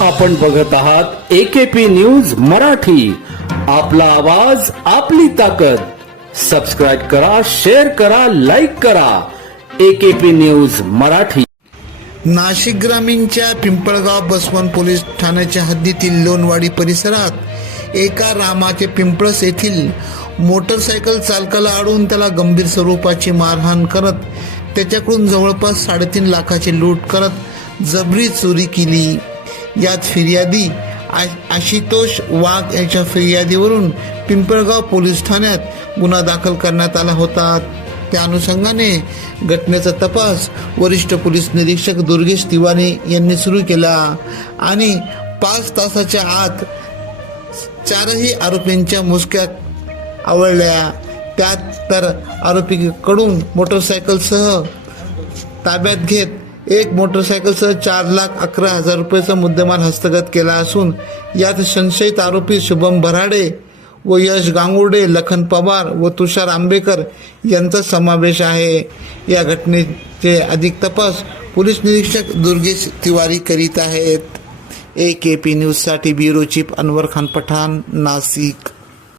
आपण बघत आहात एकेपी न्यूज मराठी. आपला आवाज आपली ताकद. सबस्क्राईब करा शेअर करा लाईक करा. AKP news Marathi. नाशिक ग्रामीणच्या पिंपळगाव बसवन पोलीस ठाण्याच्या हद्दीतील लोणवाडी परिसरात एका रामाचे पिंपळस येथील मोटरसायकल चालकाला अडवून त्याला गंभीर स्वरूपाची मारहाण करत त्याच्याकडून जवळपास साडेतीन लाखाची लूट करत जबरी चोरी केली. यात फिर्यादी आ- आशितोष वाघ यांच्या फिर्यादीवरून पिंपळगाव पोलीस ठाण्यात गुन्हा दाखल करण्यात आला होता. त्या अनुषंगाने घटनेचा तपास वरिष्ठ पोलीस निरीक्षक दुर्गेश तिवारी यांनी सुरू केला आणि पाच तासाच्या आत चारही आरोपींच्या मुसक्यात आवळल्या. त्यात तर आरोपीकडून मोटरसायकलसह ताब्यात घेत एक मोटरसायकलसह चार लाख अकरा हजार रुपयेचा मुद्देमाल हस्तगत केला असून यात संशयित आरोपी शुभम भराडे व यश गांगुर्डे लखन पवार व तुषार आंबेकर यांचा समावेश आहे. या घटनेचे अधिक तपास पोलीस निरीक्षक दुर्गेश तिवारी करीत आहेत. ए के पी न्यूजसाठी ब्युरो चीफ अनवर खान पठाण नाशिक